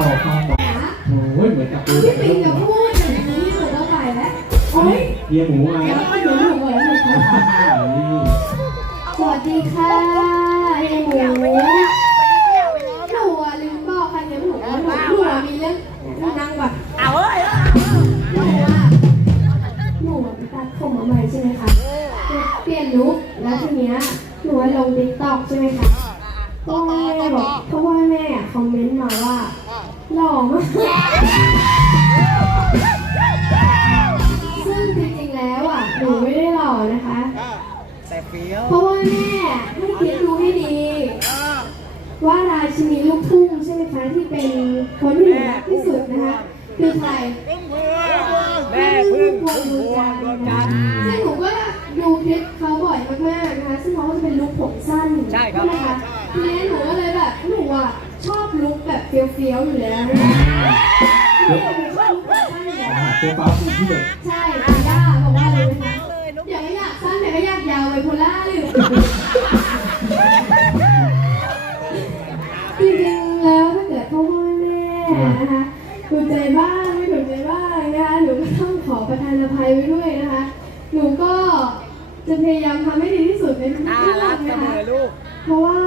บอกควาโอ้ยเหมือนกับพี่ปิงจะพูดอย่างนี้หนูก็ไปแล้วโอ๊ยเฮียหมูมาเดี๋ยวหนูหนูหมือนหนูค่ะนี่สวัสดีค่ะเฮียหมูหนูลืมบอกค่ะเฮียหมูหนูหนูมีเรื่องนั่งแบบเอาเอ้ยหนูอะหนูอะไปตัดผมมาใหม่ใช่ไหมคะเปลี่ยนลุคแล้วทีเนี้ยหนูลงติ๊กต็อกใช่ไหมคะก็แม่บอกเพราะว่าแม่คอมเมนต์มาว่า หล่อมากซึ่งจริงๆแล้วอะหนูไม่ได้หล่อนะคะ แต่เฟี้ยวเพราะว่าแม่ให้คิดดูให้ดี ว่าราชินีลูกทุ่งใช่ไหมคะที่เป็นคนที่หนูรักที่สุดนะคะคือใครแม่พึ่งพวงดวงจันทร์ดวงนะจัคะนทร์ซึ่งหนูก็ดูคลิปเขาบ่อยมากๆนะคะซึ่งเขาก็จะเป็นลุคผมสั้นใช่ครับไหมคะทีนี้หนูก็เลยแบบหนูอะชอบลุคแบบ เฟี้ยวๆอยู่แล้วหนูชอบลุคผมสั้นอยู่แล้วอ่าเจ้าฟ้าผู้ที่เด็กใช่คุณย่าบอกว่าอะไรนะคะเดี๋ยวก็อยากสั้นเดี๋ยวก็อยากยาวไบโพล่าเลยจริงๆแล้วถ้าเกิดพ่อพ่อแม่นะคะถูกใจบ้างไม่ถูกใจบ้างนะคะหนูก็ต้องขอประทานอภัยไว้ด้วยนะคะ หนูก็จะพยายามทำให้ดีที่สุดในทุกน่าเรื่องรักเสนะมคะอลูกเพราะว่า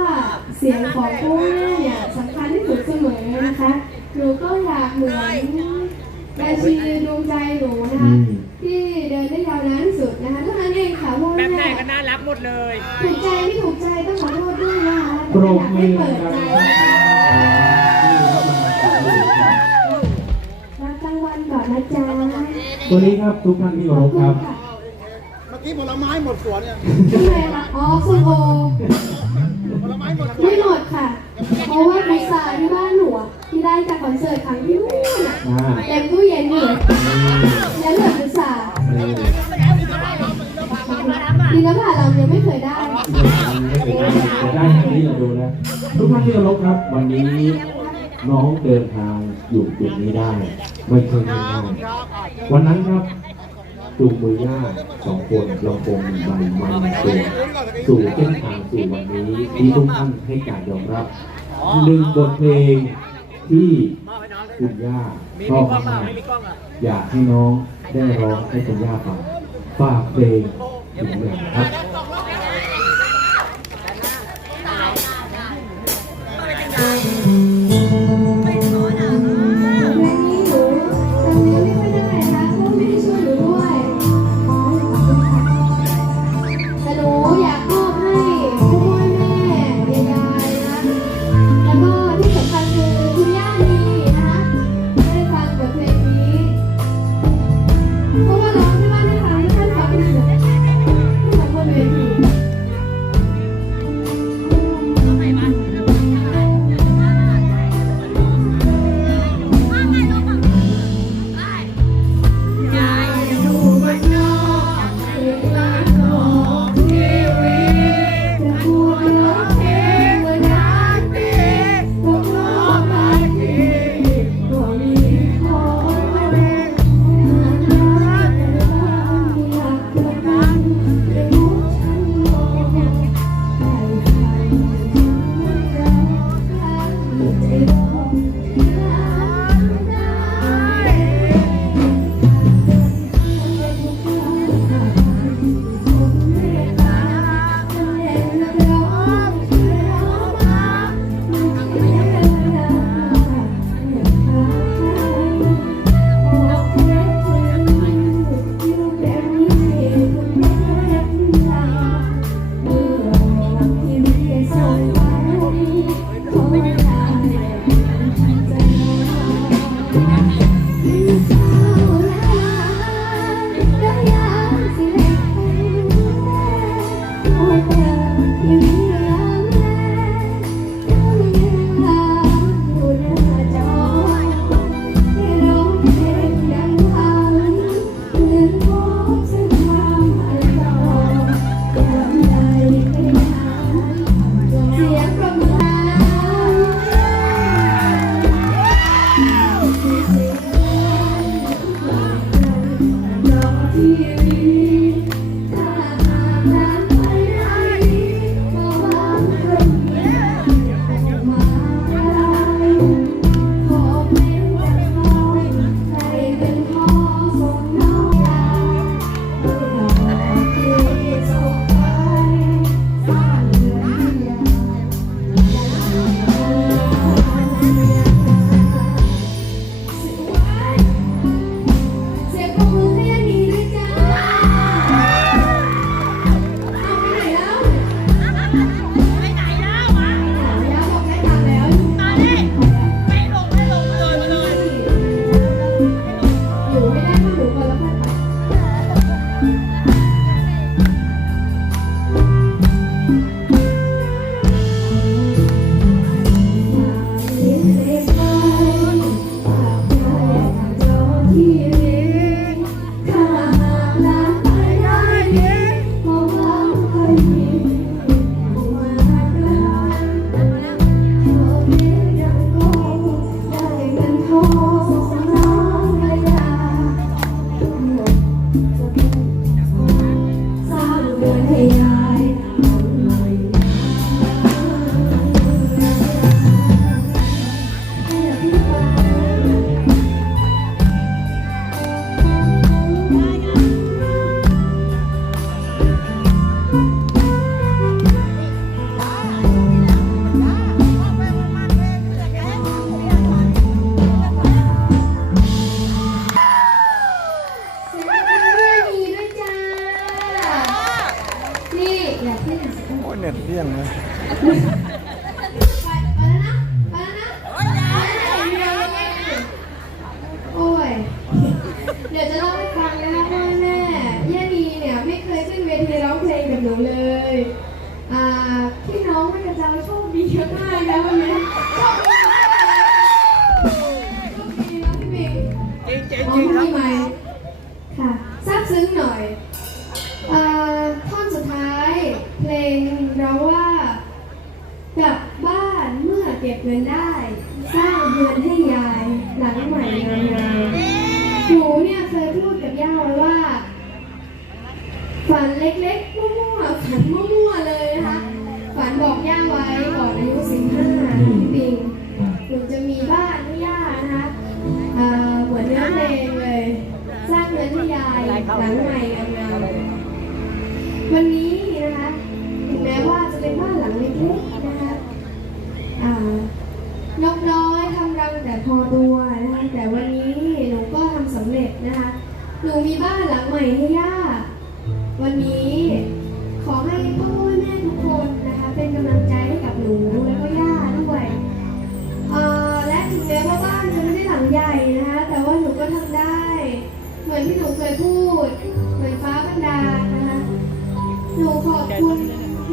เสียงของพ่อแม่เนี่ยสำคัญที่สุดเสมอ นะคะ หนูก็อยากเหมือนแม่ชีดวงใจหนูนะคะที่เดินได้ยาวนานที่สุดนะคะเท่านั้นเองค่ะพ่อแบแม่บไหนก็น่ารักหมดเลย ถูกใจไม่ถูกใจต้องขอโทษด้วยนะคะโปรอยากมืให้อเปิดดังใจๆที่รับรางวัลจากผู้ชมรับรางวัลก่อนนะจ๊ะวันนี้ครับทุกท่านที่เคารพครับค่ะเมื่อกี้ผลไม้หมดสวนเนี่ยทำไมล่ะอ๋อส้มโอ ผลไม้หมดสวน ไม่หมดค่ะ เพราะว่าพุทราที่บ้านหนูอะ ที่ได้จากคอนเสิร์ตครั้งที่นู่นอะอ่าเต็มตู้เย็นอยู่แล้วเหลือพุทรานี่ดีแล้วค่ะเรายังไม่เคยได้ไม่เคยได้แต่ได้ครั้งนี้เราดูนะ ทุกท่านที่เคารพครับ วันนี้น้องเดินทางอยู่จุดนี้ได้ ไม่ใช่ง่ายๆวันนั้นครับจูงมือย่าสองคนลำโพงหนึ่งใบไม้หนึ่งตัวสู่เส้นทางสู่วันนี้ที่ทุกท่านให้การยอมรับหนึ่งบทเพลง ที่มอบให้น้องด้วยคุณย่ามีชมีอบกล้องเปล่ามากไม่มีกล้องอะๆอยากให้น้องได้ร้องให้คุณย่าฟังฝากเพลงถึงอย่างครับ Yeah. โอ้ยเน็ตเที่ยงเลยไปไปแล้วนะไปแล้วนะโอ้ยเดี๋ยวจะเล่าให้ฟังนะคะพ่อแม่ย่านีเนี่ยไม่เคยขึ้นเวทีร้องเพลงกับหนูเลยอ่าพี่น้องไม่กระจ้าโชคดีมากนะวันนี้โชคดี เงินได้ สร้างเรือนให้ยาย หลังใหม่งามๆหนูเนี่ยเคยพูดกับย่าไว้ว่า ฝันเล็กๆมั่วๆฝันมั่วๆเลยนะคะ ฝันบอกย่าไว้ก่อนอายุสิบห้า อตัวนะคะแต่วันนี้หนูก็ทำสำเร็จนะคะ หนูมีบ้านหลังใหม่ให้ย่า วันนี้ขอให้พ่อแม่ทุกคนนะคะ เป็นกำลังใจให้กับหนูแล้วก็ย่าด้วยเอ่อและถึงแม้ว่าบ้านจะไม่ได้หลังใหญ่นะคะ แต่ว่าหนูก็ทำได้ เหมือนที่หนูเคยพูด เหมือนฟ้าบันดาลนะคะ หนูขอบคุณ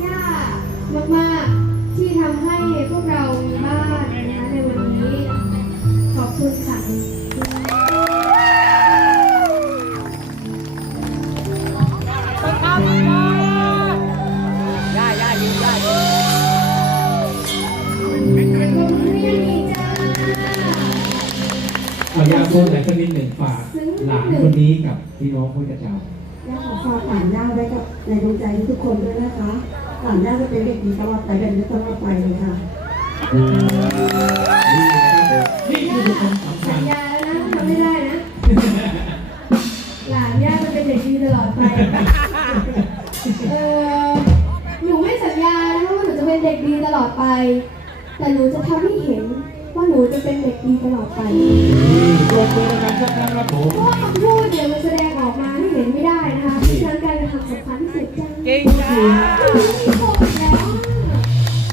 ย่ามากๆที่ทำให้พวกเรามี คุณค่ะย่าย่ายิ้มย่ายิ้มขอบคุณพี่ดีจ้าเอาอยากพูดอะไรสักนิดหนึ่งฝากหลานคนนี้กับพี่น้องพุทธเจ้าย่าขอฝากหลานย่าไว้กับในดวงใจทุกคนด้วยนะคะหลานย่าจะเป็นเด็กดีตลอดไปแบบนี้ตลอดไปเลยค่ะ นี่คือบุคคลสำคัสัญญญาแล้วนะทำไม่ได้นะ หลานย่าจะเป็นเด็กดีตลอดไป เออหนูไม่สัญญานะคะว่าหนูจะเป็นเด็กดีตลอดไป แต่หนูจะทำให้เห็นว่าหนูจะเป็นเด็กดีตลอดไปปรบมือกันสักครั้งครับผมเพราะว่าคำพูดเนี่ยมันแสดงออกมาให้เห็นไม่ได้นะคะเพราะฉะนั้นการกระทำสำคัญที่สุดจ้าจริงจ้า